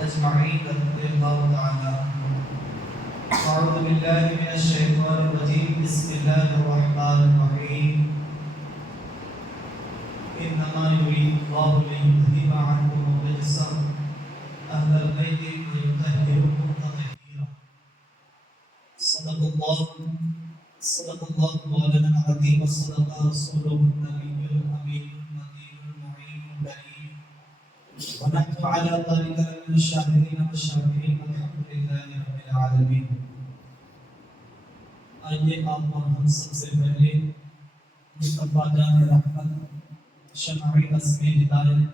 أجمعين رضي الله تعالى. أعوذ بالله من الشيطان الرجيم. بسم الله الرحمن الرحيم. إنما يريد الله ليذهب عنكم الرجس أهل البيت ويطهركم تطهيرا. صدق الله مولانا العظيم وصدق رسوله النبي الأمين المتين المعين الكريم. ونحن على ذلك من الشاهدين والشاكرين والحمد لله رب العالمين. آئیے آپ اور ہم سب سے پہلے مصطفیٰ جان رحمت، شمع بزم ہدایت،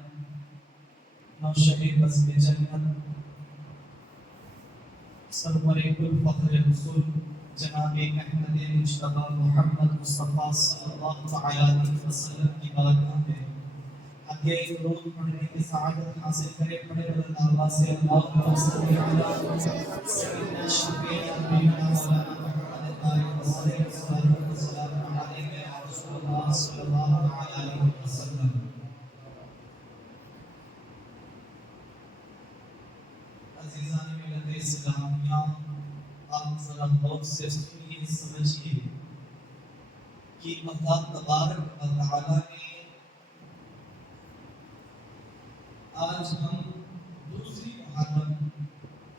نوشہ بزم جنت، سرور کل فخر رسول جناب احمد مجتبی محمد مصطفیٰ صلی اللہ علیہ وسلم کی بارگاہ میں یہ درود پڑھنے کی سعادت حاصل کرے. پڑھے بلند آواز سے اللہم صلی علی سیدنا شفیع نبینا مولانا محمد طاہر وسلم وسلام علیک یا رسول اللہ صلی اللہ علیہ وسلم. عزیزان ملت اسلامیہ، آپ ذرا غور سے سنیے، سمجھیے کہ اللہ تبارک و تعالی نے آج ہم دوسری محرم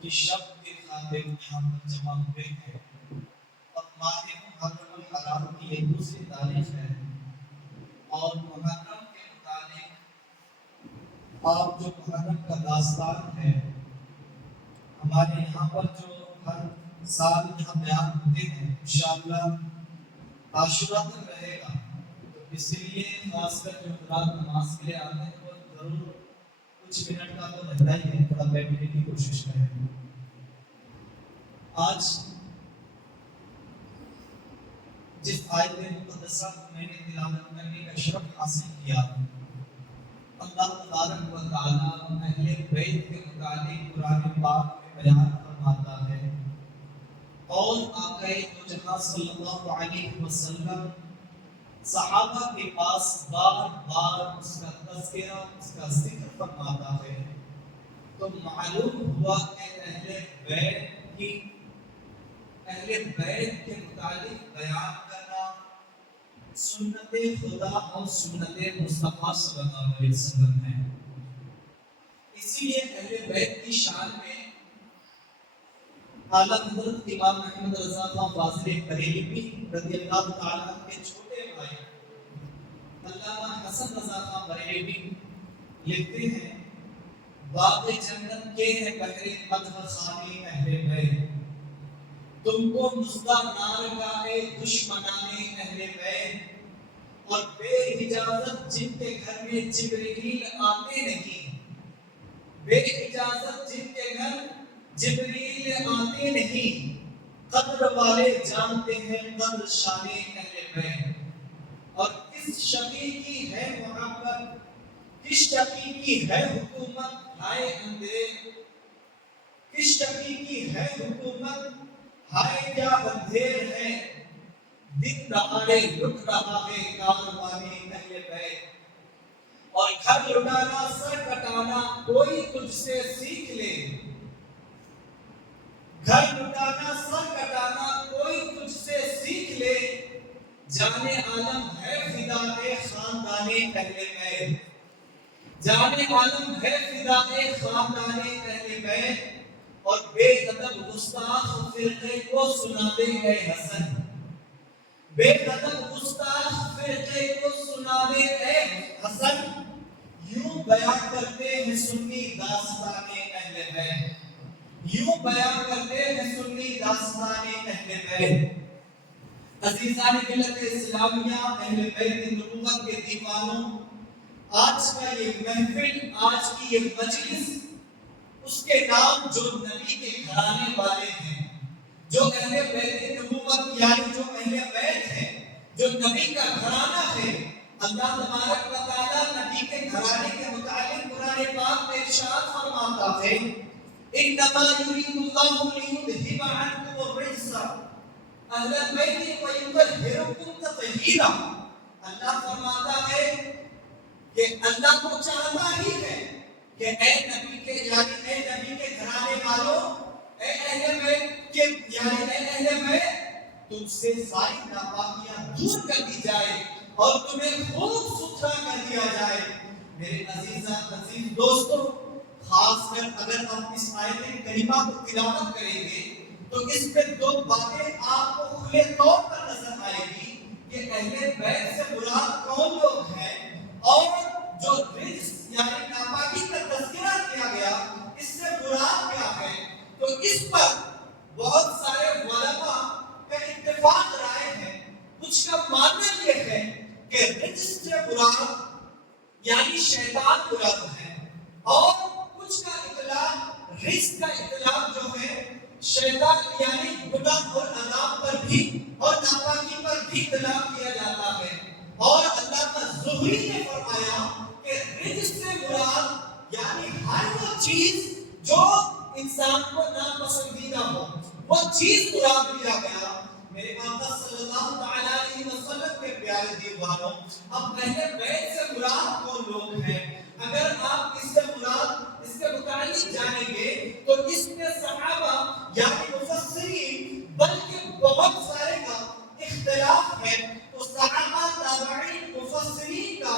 کی شب کے خاطر یہاں پر جمع ہوئے ہیں اور ماہ محرم الحرام کی یہ دوسری تاریخ ہے. اور محرم کے متعلق آپ جو محرم کا داستان ہے ہمارے یہاں پر جو ہر سال یہاں بیان ہوتے ہیں انشاءاللہ عاشورہ تک رہے گا، تو اس لیے خاص کر جو رات نماز کے لیے آتے ہیں وہ ضرور کچھ منٹ کا تو رہتا ہی ہے، تھوڑا بیٹھنے کی کوشش کریں. آج جس آیت مقدسہ کو میں نے تلاوت کرنے کا شرف حاصل کیا، اللہ تبارک و تعالیٰ اہل بیت کے متعلق قرآن پاک میں بیان فرماتا ہے اور آقا دو جہاں صلی اللہ علیہ وسلم صحابہ کے پاس بار بار اس کا تذکرہ، اس کا ذکر فرماتا ہے. تو معلوم ہوا کہ اہل بیت کے متعلق بیان کرنا سنت خدا اور سنت مصطفیٰ صلی اللہ علیہ وسلم ہے. اسی لیے اہل بیت کی شان میں اعلیٰ حضرت امام احمد رضا خان فاضل بریلوی رضی اللہ تعالیٰ عنہ کے چھوٹے بھائی علامہ حسن رضا خان بریلوی لکھتے ہیں، باغ جنت کے ہے بحر مدح خانے اہل بیت، تم کو مژدہ نارگاہ دشمنان اہل بیت، اور بے اجازت جن کے گھر میں جبریل آتے نہیں، بے اجازت جن کے گھر جبریل آتے نہیں، قدر والے جانتے ہیں قدر شان اہل بیت. اور کس شقی کی ہے محبت، کس شقی کی ہے حکومت، ہائے اندھیرے، کس شقی کی ہے حکومت، ہائے کیا اندھیر ہے، دن دہاڑے لٹ رہا ہے کاروان اہل بیت. اور گھر لٹانا سر کٹانا کوئی تجھ سے سیکھ لے، گھر لٹانا سر کٹانا کوئی تجھ سے سیکھ لے، جانے عالم ہے فدائے خاندان اہل بیت، جانے عالم ہے فدائے خاندان اہل بیت. اور بے ادب گستاخ فرقے کو سنا دے اے حسن، بے ادب گستاخ فرقے کو سنا دے اے حسن، یوں بیان کرتے ہیں سنی داستان اہل بیت، یوں بیان کرتے ہیں سنی داستان اہل بیت. عزیزان ملت اسلامیہ، اہل بیت نبوت کے دیوانوں، آج کا یہ محفل، آج کی یہ مجلس، اس کے نام جو نبی کے گھرانے والے ہیں، جو اہل بیت نبوت یعنی جو اہل بیت ہے، جو نبی کا گھرانہ ہے. اللہ تبارک و تعالیٰ نبی کے گھرانے کے متعلق قرآن پاک میں ارشاد فرماتا ہے، انما یرید اللہ لیذھب عنکم الرجس اہل البیت ویطہرکم تطہیرا. اللہ فرماتا ہے کہ اللہ کو چاہتا ہی ہے کہ اے نبی کے اہل بیت تم سے ساری ناپاکیاں دور کر دی جائے اور تمہیں خوب ستھرا کر دیا جائے۔ میرے عزیز دوستو، خاص کر اگر ہم اس آیت کریمہ کو تلاوت کریں گے تو اس میں دو باتیں آپ کو کھلے طور پر نظر آئے گی کہ اہل بیت سے مراد کون لوگ ہیں، اور جو رجس یعنی ناپاکی کا تذکرہ کیا گیا اس سے مراد کیا ہے۔ تو اس پر بہت سارے علماء کا اتفاق رائے ہے۔ کچھ کا ماننا یہ ہے کہ رجس سے مراد یعنی شیطان مراد ہے، اور کچھ کا اطلاق رجس کا اطلاق جو ہے شیطان یعنی گناہ اور عذاب پر بھی اور ناپاکی پر بھی اطلاق کیا جاتا ہے۔ اور اللہ کا زہری نے فرمایا کہ رجس سے مراد یعنی ہر وہ چیز جو انسان کو ناپسندیدہ ہو، وہ چیز مراد لیا گیا۔ میرے آقا صلی اللہ علیہ وسلم کے پیارے دیوانوں، اب اہل بیت سے مراد کون لوگ ہیں؟ اگر آپ اس سے مراد اس کے متعلق جانیں گے تو اس میں صحابہ یعنی مفسرین بلکہ بہت سارے کا اختلاف ہے۔ تو صحابہ تابعین مفسرین کا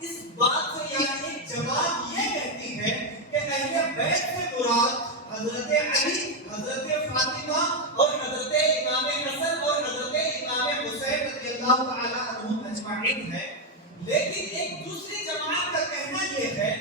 اس بات سے یعنی ایک جواب یہ کہتی ہے کہ اہل بیت سے مراد حضرت علی، حضرت فاطمہ اور حضرت امام حسن اور حضرت امام حسین رضی اللہ تعالی عنہم اجمعین ہے۔ لیکن ایک دوسری جماعت کا کہنا یہ ہے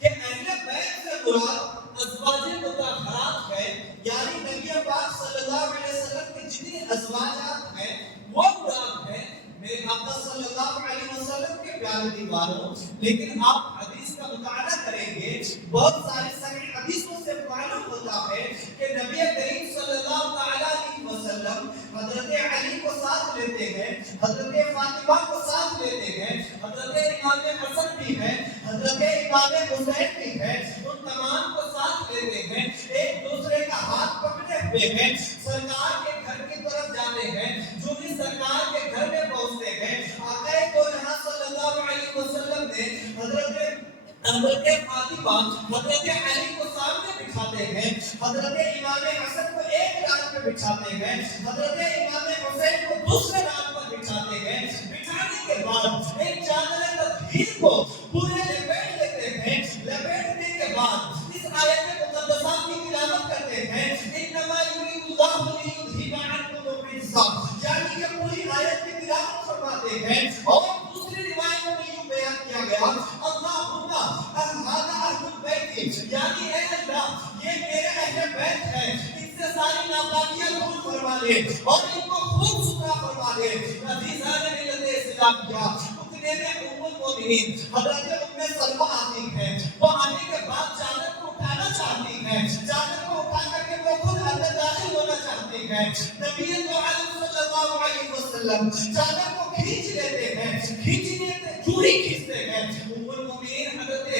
کہ اہل بیت سے مراد ازواج مطہرات ہے، یعنی نبی پاک صلی اللہ علیہ وسلم کے جتنے ازواجات ہیں وہ مراد ہیں۔ میرے آقا صلی اللہ علیہ وسلم کے پیارے دیوانوں، لیکن آپ حدیث کا مطالعہ کریں گے بہت ساری صحیح حدیثوں سے معلوم ہوتا ہے کہ نبی کریم صلی اللہ علیہ وسلم حضرت علی کو ساتھ لیتے ہیں، حضرت فاطمہ کو ساتھ لیتے ہیں، حضرت امام حسن بھی ہیں، حضرت امام حسین بھی ہیں، ان تمام کو ساتھ لیتے ہیں، ایک دوسرے کا ہاتھ پکڑے ہوئے ہیں، سرکار کے گھر کی طرف جاتے ہیں۔ جو بھی سرکار کے گھر میں پہنچتے ہیں، آقا دولہا صلی اللہ علیہ وسلم نے حضرت فاطمہ حضرت علی کو سامنے بٹھاتے ہیں، حضرت امام حسن کو ایک رات پہ بٹھاتے ہیں، حضرت امام حسین کو دوسرے رات پر بٹھاتے ہیں۔ بٹھانے کے بعد ایک چادر تطہیر کو پورے لپیٹ لیتے ہیں۔ لپیٹنے کے بعد اس آیت مقدسہ کی تلاوت کرتے ہیں، انما یرید اللہ لیذھب عنکم الرجس، یعنی کہ پوری آیت کی تلاوت فرماتے ہیں۔ اور دوسری روایت میں یوں بیان کیا گیا، اللہم هذا اہل البیت، یعنی اے اللہ یہ میرے اہل بیت ہیں، ان سے ساری ناپاکیاں دور فرما دے اور ان کو خوب ستھرا فرما دے۔ عزیزان ملت اسلامیہ، اتنے میں ام المؤمنین حضرت ام سلمہ آتی ہیں۔ وہ آنے کے بعد چادر کو اٹھانا چاہتی ہیں، چادر کو اٹھا کر کے وہ خود اندر داخل ہونا چاہتی ہیں۔ نبی عالم صلی اللہ علیہ وسلم چادر کو کھینچ لیتے ہیں، کھینچنے سے چوری کھینچتے ہیں۔ ام المؤمنین حضرت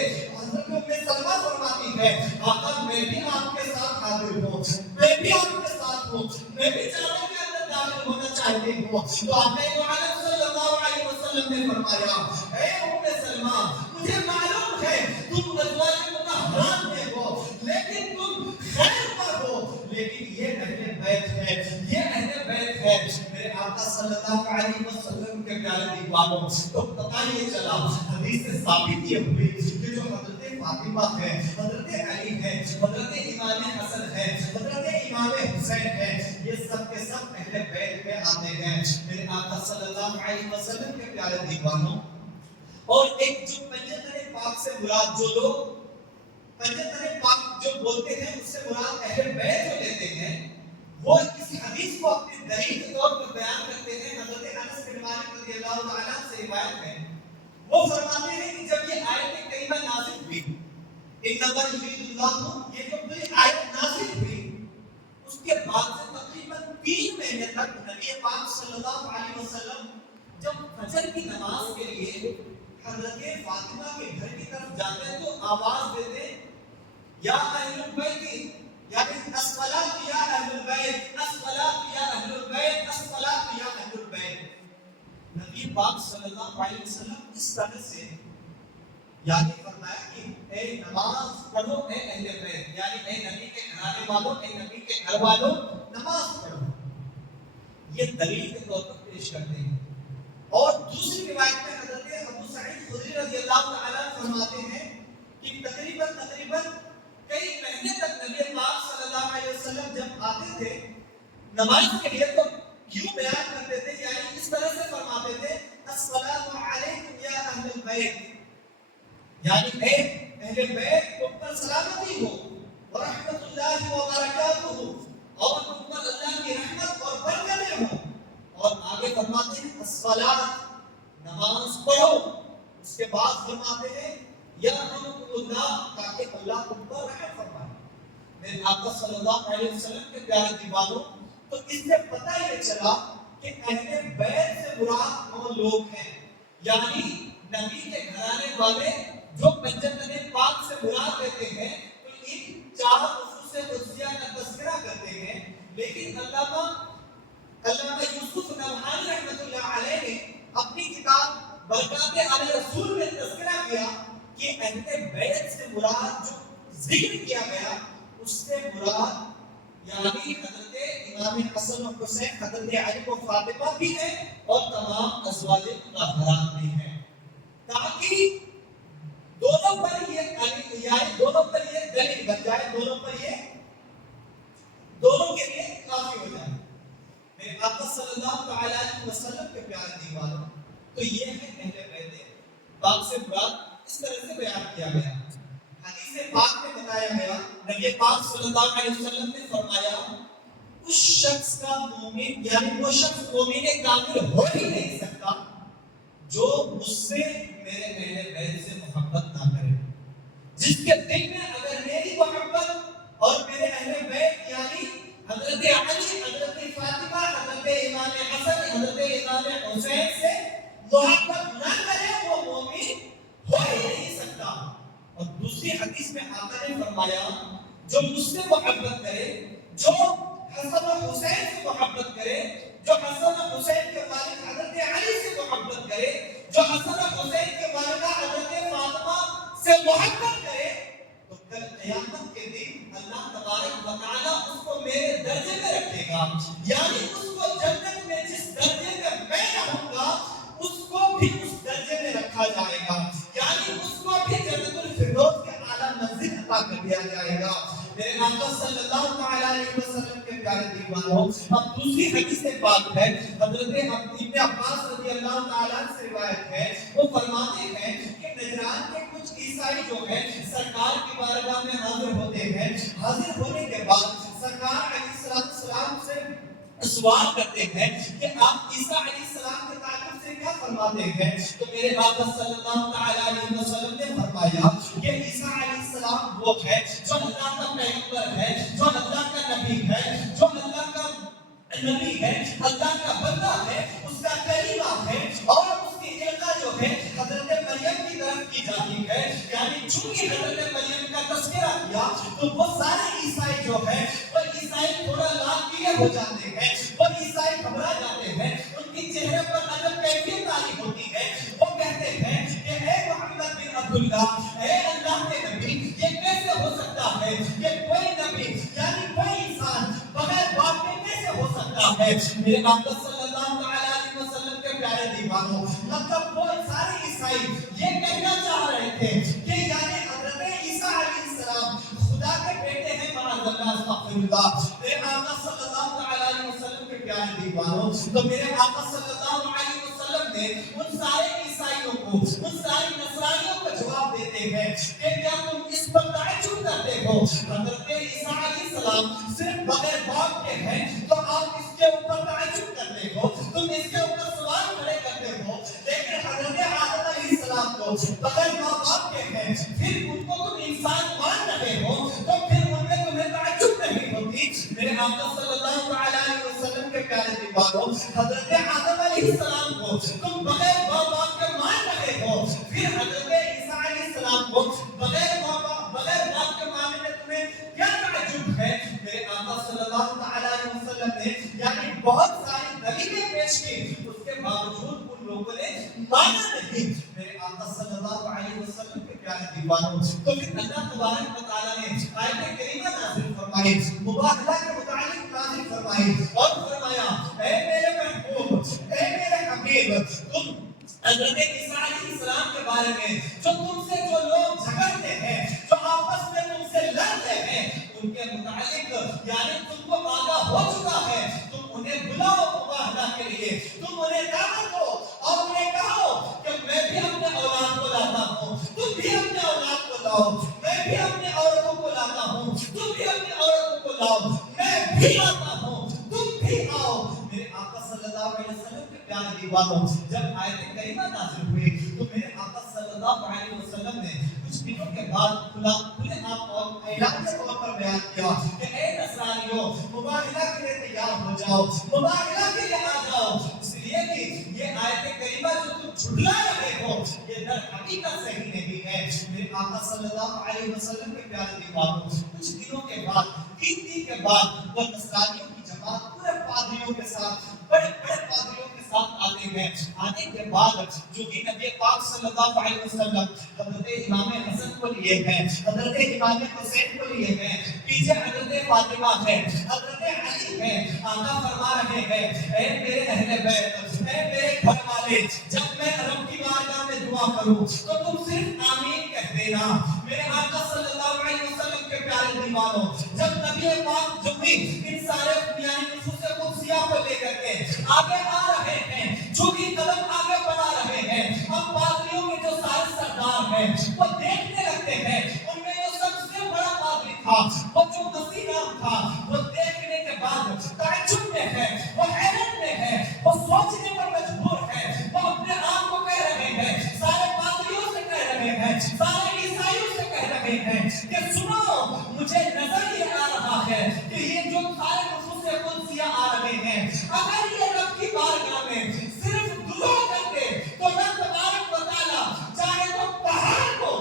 ام سلمہ فرماتی ہے، آقا میں بھی آپ کے ساتھ حاضر ہوں، میں بھی آپ کے ساتھ ہوں، میں بھی چادر کے اندر داخل ہونا چاہتی ہوں۔ تو آقا عالم صلی اللہ علیہ وسلم نے فرمایا، اے ام سلمہ مجھے معلوم ہے تم ازواج مطہرات میں ہو، لیکن تم خیر پر ہو، لیکن یہ اہل بیت ہے، یہ اہل بیت ہے۔ میرے آقا صلی اللہ علیہ وسلم کے پیارے دیوانوں، تو پتہ یہ چلا، حدیث سے ثابت یہ ہوئی کہ جو حضرت فاطمہ ہے، حضرت علی ہے، حضرت امام حسن ہے، حضرت امام حسین ہے، یہ سب کے سب اہل بیت میں آتے ہیں۔ میرے آقا صلی اللہ علیہ وسلم کے پیارے دیوانوں، اور ایک جو پنجتن پاک سے مراد جو لوگ پنجتن پاک جو بولتے ہیں اس سے مراد اہل بیت جو لیتے ہیں، وہ اس حدیث کو اپنی دلیل کے طور پر بیان کرتے ہیں۔ حضرت انس بن مالک رضی اللہ تعالیٰ عنہ سے روایت ہے، وہ فرماتے ہیں کہ جب یہ آیت کریمہ نازل ہوئی، انما یرید اللہ، یہ جو پوری آیت نازل ہوئی، اس کے بعد سے تقریباً 3 مہینے تک نبی پاک صلی اللہ علیہ وسلم جب فجر کی نماز کے لیے حضرت فاطمہ کے گھر کی طرف جاتے تو آواز دیتے، یا اہل البیت، یعنی الصلاۃ یا اہل البیت، الصلاۃ یا اہل البیت، الصلاۃ یا اہل البیت۔ نبی پاک صلی اللہ علیہ وسلم اس طرح سے یعنی فرمایا کہ اے نماز پڑھو اے اہل بیت، یعنی اے نبی کے گھرانے والوں، اے نبی کے گھر والوں نماز پڑھو۔ یہ دلیل کے طور پر پیش کرتے ہیں. اور دوسری روایت میں حضرت ابو سعید خدری رضی اللہ تعالیٰ فرماتے ہیں کہ تقریباً کئی مہینے تک نبی پاک صلی اللہ علیہ وسلم جب آتے تھے نماز کے لیے تو کیوں بیان کرتے تھے، یعنی اس طرح سے فرماتے تھے السلام علیکم یا اہل البیت، یعنی اے اہل بیت تم پر سلامتی ہو، ورحمۃ اللہ وبرکاتہ، اور تم پر اللہ کی رحمت اور برکتیں ہوں. اور آگے فرماتے ہیں الصلاۃ، نماز پڑھو. اس کے بعد فرماتے ہیں یرحمکم اللہ، تاکہ اللہ تم پر رحم فرمائے. میرے آقا صلی اللہ علیہ وسلم کے پیارے دیوانوں، تو اس سے پتہ یہ چلا کہ اہل بیت سے مراد وہ لوگ ہیں، یعنی نبی کے گھرانے والے جو نبی پاک سے مراد لیتے ہیں تو ان 4 خصوص قدسیہ کا تذکرہ کرتے ہیں. لیکن علامہ یوسف نبہانی رحمۃ اللہ علیہ نے اپنی کتاب برکات آل رسول میں تذکرہ کیا کہ اہل بیت سے مراد جو ذکر کیا گیا اس سے مراد یعنی حضرت امام حسن و حسین، حضرت علی و فاطمہ بھی ہیں اور تمام ازواج مطہرات بھی ہیں، تاکہ دونوں پر یہ دلیل بن جائے، دونوں کے لیے کافی ہو جائے. میرے آقا صلی اللہ علیہ وسلم کے پیارے دیوانوں، تو یہ ہے اہل بیت پاک سے مراد اس طرح سے بیان کیا گیا. حدیث پاک میں بتایا گیا، نبی پاک صلی اللہ علیہ وسلم نے فرمایا اس شخص کا مومن، یعنی وہ شخص مومن کامل ہو ہی نہیں سکتا جو مجھ سے میرے اہل بیت سے محبت نہ کرے. جس کے دل میں اگر میری محبت اور میرے اہل بیت یعنی حضرت علی، حضرت فاطمہ، حضرت امام حسن، حضرت امام حسین سے محبت نہ کرے وہ مومن ہو ہی نہیں سکتا. اور دوسری حدیث میں آقا نے فرمایا جو مجھ سے محبت کرے، جو حسن و حسین سے محبت کرے، جو حسن و حسین کے والد حضرت علی سے محبت کرے، جو حسن و حسین کے والدہ حضرت فاطمہ سے محبت کرے، تو کل قیامت کے دن اللہ تبارک و تعالیٰ اس کو میرے درجے میں رکھے گا. یعنی اس کو جنت میں جس درجے میں رہوں گا اس کو بھی اس درجے میں رکھا جائے گا، یعنی اس کو بھی جنت الفردوس کے اعلیٰ منزل عطا کر دیا جائے گا. میرے آقا صلی اللہ علیہ وسلم کے پیارے دیوانوں، اب دوسری حدیث پاک ہے، حضرت ابن عباس رضی اللہ تعالیٰ سے روایت ہے، وہ فرماتے ہیں کہ نجران کے کچھ عیسائی جو ہیں سرکار کی بارگاہ میں حاضر ہوتے ہیں. حاضر ہونے کے بعد سرکار علیہ السلام سے سوال کرتے ہیں کہ آپ عیسیٰ علیہ السلام کے تعلق سے کیا فرماتے ہیں؟ تو میرے آقا صلی اللہ علیہ وسلم نے فرمایا کہ عیسیٰ علیہ السلام وہ ہے جو اللہ کا پیغمبر ہے، جو اللہ کا نبی ہے، جو اللہ کا نبی ہے، اللہ کا بندہ ہے، اس کا کلمہ ہے، اور اس کی القاء جو ہے حضرت مریم کی طرف کی جاتی ہے. یعنی چونکہ حضرت مریم کا تذکرہ کیا تو وہ سارے عیسائی جو ہے وہ عیسائی تھوڑا لاکیے ہو جاتے ہیں، وہ عیسائی گھبرا جاتے ہیں، ان کی چہرے پر عجب کیفیت آئی ہوتی ہے. وہ کہتے ہیں کہ اے محمد بن عبداللہ، اے اللہ کے نبی، یہ کیسے ہو سکتا ہے کہ کوئی نبی یعنی کوئی انسان بغیر باپ کے کیسے ہو سکتا ہے؟ میرے آقا صلی اللہ علیہ وسلم کے پیارے دیوانوں، مطلب وہ سارے عیسائی یہ کہنا چاہ رہے تھے کہ یعنی حضرت عیسیٰ علیہ السلام خدا کے بیٹے ہیں، معاذ اللہ، استغفر اللہ. میرے آقا صلی اللہ علیہ وسلم کے پیارے دیوانوں، تو میرے آقا صلی اللہ علیہ وسلم نے ان سارے عیسائیوں کو، ان سارے نصرانیوں کو جواب دیتے ہیں کہ کیا تم اس پر تعجب کرتے ہو؟ حضرت عیسیٰ علیہ السلام صرف بغیر باپ کے ہیں تو آپ اس کے اوپر تعجب کرتے ہو، تم اس کے اوپر سوال کھڑے کرتے ہو. لیکن حضرت آدم علیہ السلام کو بغیر ماں باپ کے ہیں، پھر ان کو تم انسان مان رہے ہو تو پھر ان میں تمہیں تعجب نہیں ہوتی. میرے آقا صلی اللہ علیہ وسلم کے پیارے دیوانوں، حضرت آدم علیہ السلام کو تم بغیر ماں باپ کے مان رہے ہو، پھر حضرت عیسیٰ علیہ السلام کو بغیر باپ کے ماننے میں تمہیں کیا تعجب ہے؟ میرے آقا صلی اللہ علیہ وسلم نے یعنی بہت ساری دلیلیں پیش کی، اس کے باوجود ان لوگوں نے مانا نہیں. میرے آقا صلی اللہ علیہ وسلم کے پیارے دیوانوں، تو پھر اللہ تبارک و تعالیٰ نے آیت کریمہ نازل فرمائی، مباہلہ کے متعلق نازل فرمائی اور فرمایا اے میرے ان کے متعلق یعنی تم کو آگاہ ہو چکا ہے، تم انہیں بلاؤ مباہلہ کے لیے، تم انہیں دعوت دو اور انہیں کہو کہ میں بھی اپنے اولاد کو لاتا ہوں، تم بھی اپنے اولاد کو لاؤ، میں بھی اپنے عورتوں کو لاتا ہوں، تم بھی اپنی عورتوں کو لاؤ، میں بھی آتا ہوں، تم بھی آؤ۔ میرے آقا صلی اللہ علیہ وسلم کے پیارے دیوانوں، جب آیت کریمہ نازل ہوئی تو میرے آقا صلی اللہ علیہ وسلم نے کچھ دنوں کے بعد کھلے عام اور اعلانیہ طور پر بیان کیا کہ اے نصرانیوں، مباہلہ کے لیے تیار ہو جاؤ، مباہلہ کے لیے آ جاؤ، اس لیے کہ یہ آیت کریمہ جو تم جھٹلا رہے ہو یہ در حقیقت صحیح نہیں ہے۔ میرے آقا صلی اللہ علیہ وسلم کے پیارے دیوانوں، کچھ دنوں کے بعد، 3 دن کے بعد وہ نصرانیوں کی جماعت پورے پادریوں کے ساتھ، بڑے بڑے پادریوں کے ساتھ آتے ہیں۔ آنے کے بعد جو کہ نبی پاک صلی اللہ علیہ وسلم حضرت امام حسن کو لیے ہیں، حضرت امام حسین کو لیے ہیں، پیچھے حضرت فاطمہ ہے، حضرت علی ہے، آقا فرما رہے ہیں اے میرے اہل بیت، اے میرے گھر والے، جب میں رب کی بارگاہ میں دعا کروں تو تم صرف آمین کہہ دینا۔ میرے آقا صلی اللہ علیہ وسلم کے پیارے دیوانوں، جب نبی پاک جو بھی ان سارے یعنی نصوص قدسیہ کو لے کر کے آگے آ رہے ہیں، جو بھی قدم آگے بڑھا رہے ہیں، اب پادریوں کے جو سارے سردار ہیں وہ دیکھنے لگتے ہیں، ان میں جو سب سے بڑا پادری تھا وہ جو مسیح نام تھا، وہ دیکھنے کے بعد تعجب میں ہے، وہ حیرت میں ہے، وہ سوچنے پر مجبور ہے، وہ اپنے آپ کو کہہ رہے ہیں، سارے پادریوں سے کہہ رہے ہیں، سارے عیسائیوں سے کہہ رہے ہیں کہ سنو، مجھے نظر یہ آ رہا ہے کہ یہ جو سارے نصوص قدسیہ آ رہے ہیں، اگر یہ رب کی بارگاہ میں صرف دعا کر دے تو رب تبارک و تعالیٰ چاہے تو پہاڑ کو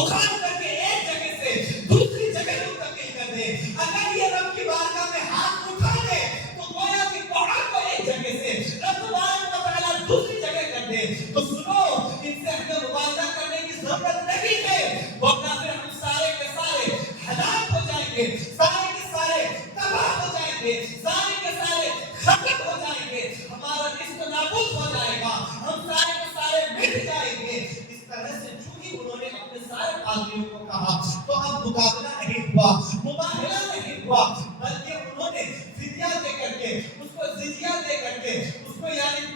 اکھاڑ کر کے ایک جگہ سے دوسری جگہ منتقل کر دے، اگر یہ رب کی بارگاہ میں ہاتھ اٹھا دے تو گویا کہ پہاڑ کو ایک جگہ سے رب تبارک و تعالیٰ دوسری جگہ کر دے۔ تو سنو، ان سے ہمیں مباہلہ کرنے کی ضرورت نہیں ہے، ورنہ پھر ہم سارے کے سارے ہلاک ہو جائیں گے، سارے کے سارے تباہ ہو جائیں گے، سارے کے سارے ختم ہو جائیں گے، ہمارا رزق نابود ہو جائے گا، ہم سارے کے سارے مٹ جائیں گے۔ اس طرح سے جو ہی انہوں نے اپنے سارے پادریوں کو کہا تو اب مقابلہ نہیں ہوا، مباہلہ نہیں ہوا، بلکہ انہوں نے فدیہ دے کر کے اس کو جزیہ دے کر کے اس کو یعنی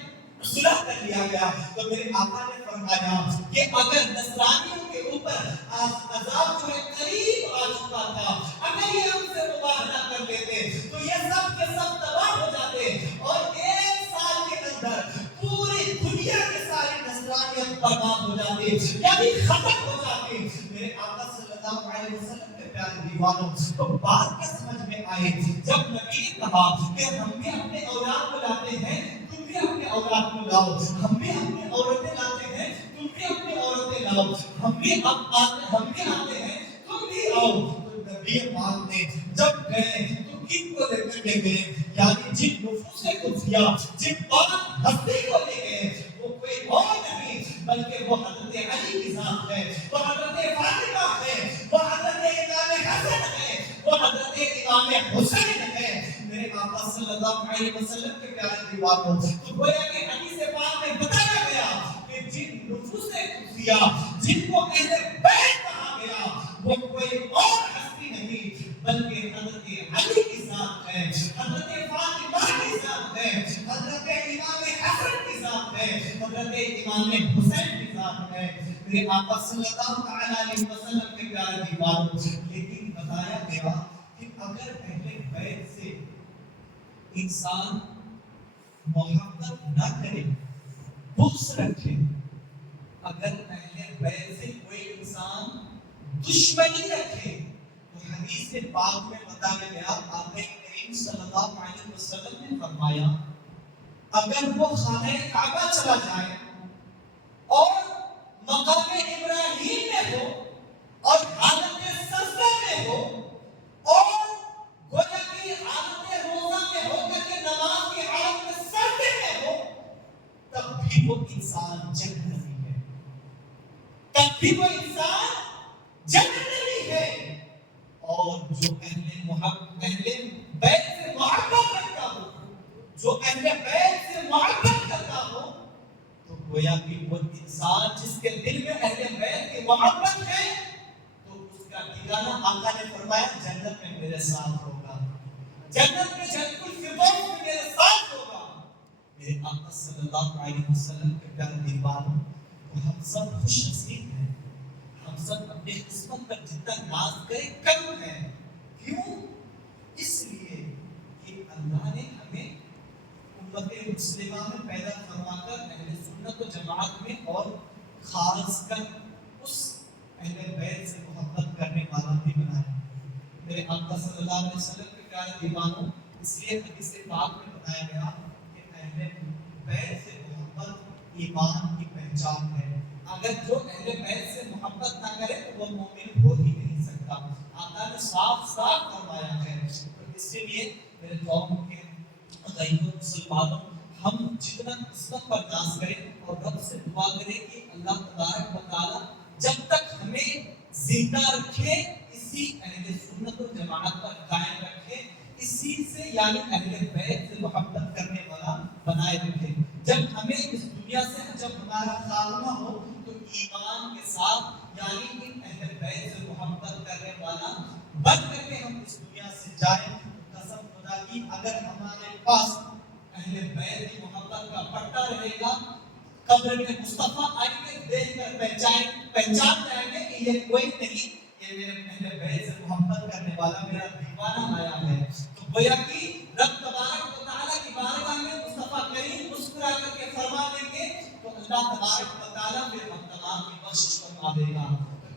صلح کر لیا گیا۔ تو میرے آقا نے فرمایا کہ اگر نصرانیوں کے اوپر عذاب جو ہے قریب آ چکا تھا، اگر یہ ہم سے مباہلہ کر لیتے تو یہ سب کے سب تباہ ہو جاتے اور 1 سال کے اندر پوری دنیا کے سارے نصرانیت برباد ہو جاتے، یعنی ختم ہو جاتے۔ میرے آقا صلی اللہ علیہ وسلم کے پیارے دیوانوں، تو بات کے سمجھ میں آئے جب نبی نے کہا کہ ہم بھی اپنے اولاد کو لاتے ہیں، تم بھی اپنے اولاد کو لاؤ، ہم بھی اپنی عورتیں لاتے ہیں، تم بھی اپنی عورتیں لاؤ، ہم بھی آتے ہیں، تم بھی آؤ۔ تو نبی پاک نے جب گئے تو کن کو لے کر کے گئے، یعنی جن نفوس قدسیہ، جن پاک ہستی کو لے گئے وہ کوئی اور نہیں بلکہ وہ حضرت علی کی ذات ہے، وہ حضرت فاطمہ ہے، وہ حضرت امام حسن ہے، وہ حضرت امام حسین ہے۔ میرے آقا صلی اللہ علیہ وسلم کے پیارے دیوانوں، تو گویا کہ حدیث پاک میں بتایا گیا کہ جن نفوس قدسیہ، جن کو اہل بیت کہا گیا، وہ کوئی اور ہستی نہیں بلکہ حضرت علی کی ذات ہے، حضرت فاطمہ کی ذات ہے، حضرت امام حسن کی ذات ہے، حضرت امام حسین کی ذات ہے۔ میرے آقا صلی اللہ علیہ وسلم کے پیارے دیوانوں، لیکن بتایا گیا کہ اگر اہل بیت سے انسان محبت نہ کرے، بغض رکھے، اگر اہل بیت سے کوئی انسان دشمنی رکھے تو حدیث پاک میں بتایا گیا، آقا کریم صلی اللہ علیہ وسلم نے فرمایا اگر وہ خانہ کعبہ چلا جائے اور مقام ابراہیم میں ہو اور حالت سجدہ میں ہو اور گویا کی حالت روزہ میں ہو کر کے نماز کی حالت میں سجدے میں ہو، تب بھی وہ انسان جنتی ہے، تب بھی وہ انسان جنتی ہے۔ اور جو اہل بیت سے محبت رکھتا ہو، جو اہل بیت سے محبت کرتا ہو، تو گویا کہ وہ انسان جس کے دل میں اہل بیت کی محبت ہے تو اس کا ٹھکانہ آقا اللہ نے فرمایا جنت میں میرے ساتھ ہوگا، جنت میں جنت الفردوس میں میرے ساتھ ہوگا۔ میرے آقا صلی اللہ علیہ وسلم کے پیارے دیوانوں، ہم سب خوش نصیب ہیں، ہم سب اپنی قسمت پر جتنا ناز کریں کم ہے۔ کیوں؟ اس لیے کہ اللہ نے ہمیں امت مسلمہ میں پیدا فرما کر اہل سنت و جماعت میں اور خاص کر اس اہل بیت سے محبت کرنے والا بھی بنایا۔ میرے آقا صلی اللہ علیہ وسلم کے پیارے دیوانوں، اس لیے حدیث پاک میں بتایا گیا کہ اہل بیت سے محبت ایمان کی پہچان ہے۔ اگر جو اہل بیت سے محبت نہ کرے تو وہ مومن ہو ہی نہیں سکتا۔ آقا نے صاف صاف فرمایا ہے۔ اس لیے میرے قوم کے غیبوں مسلمانوں، ہم جتنا قسمت پر ناز کریں اور رب سے دعا کریں کہ اللہ تبارک و تعالیٰ جب تک ہمیں زندہ رکھے اسی اہل سنت و جماعت پر قائم رکھے، اسی سے یعنی اہل بیت سے محبت کرنے والا بنائے رکھے۔ جب ہمیں اس دنیا سے جب ہمارا خاتمہ ہو تو ایمان کے ساتھ یعنی ان اہل بیت سے محبت کرنے والا بن کر کے ہم اس دنیا سے جائیں۔ قسم خدا کی اگر ہمارے پاس اہل بیت کی محبت کا پٹا رہے گا، قبر میں مصطفیٰ آئیں گے، دیکھ کر پہچان جائیں گے کہ یہ کوئی نہیں، یہ میرے اہل بیت سے محبت کرنے والا میرا دیوانہ آیا ہے۔ تو گویا کہ رب تبارک و تعالیٰ کی بارگاہ میں مصطفیٰ کریم مسکرا کر کے فرما دیں گے تو اللہ تبارک و تعالیٰ پھر ہم تمام کی بخشش فرما دے گا۔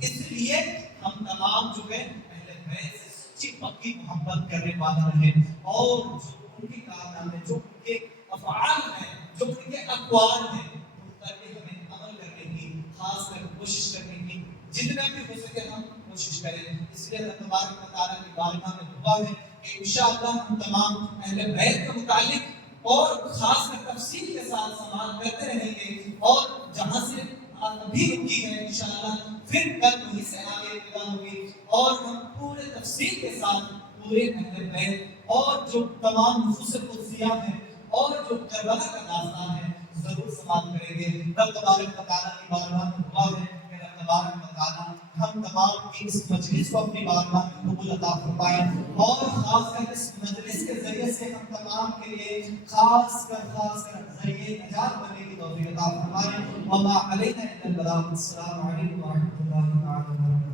اس لیے ہم تمام جو ہے اہل بیت سے سچی پکی محبت کرنے والا رہیں، اور جو ان کی کارنامے، جو ان کے افعال ہیں، جو ان کے اقوال ہیں، ان پر بھی ہمیں عمل کرنے کی خاص کر کوشش کرنے کی جتنا بھی ہو سکے ہم کوشش کریں۔ اس لیے اللہ تبارک و تعالیٰ کی بارگاہ میں دعا ہے کہ انشاءاللہ ہم تمام اہل بیت کے متعلق اور خاص کر تفصیل کے ساتھ سماعت کرتے رہیں گے، اور جہاں سے ابھی رکی ہے انشاءاللہ پھر کل وہیں سے آگے ابتدا ہوگی، اور ہم پورے تفصیل کے ساتھ پورے اہل بیت اور جو تمام نفوس قدسیہ ہیں اور جو کربلا کا داستان ہے ضرور سماعت کریں گے۔ رب تبارک و تعالیٰ کی بارگاہ میں دعا ہے کہ رب تبارک و تعالیٰ ہم تمام کی اس مجلس کو اپنی بارگاہ میں قبول عطا فرمائے، اور خاص کر اس مجلس کے ذریعے سے ہم تمام کے لیے خاص کر ذریعے نجات بننے کی توفیق عطا فرمائے۔ وما علینا الا البلاغ۔ السلام علیکم ورحمۃ اللہ تعالی وبرکاتہ۔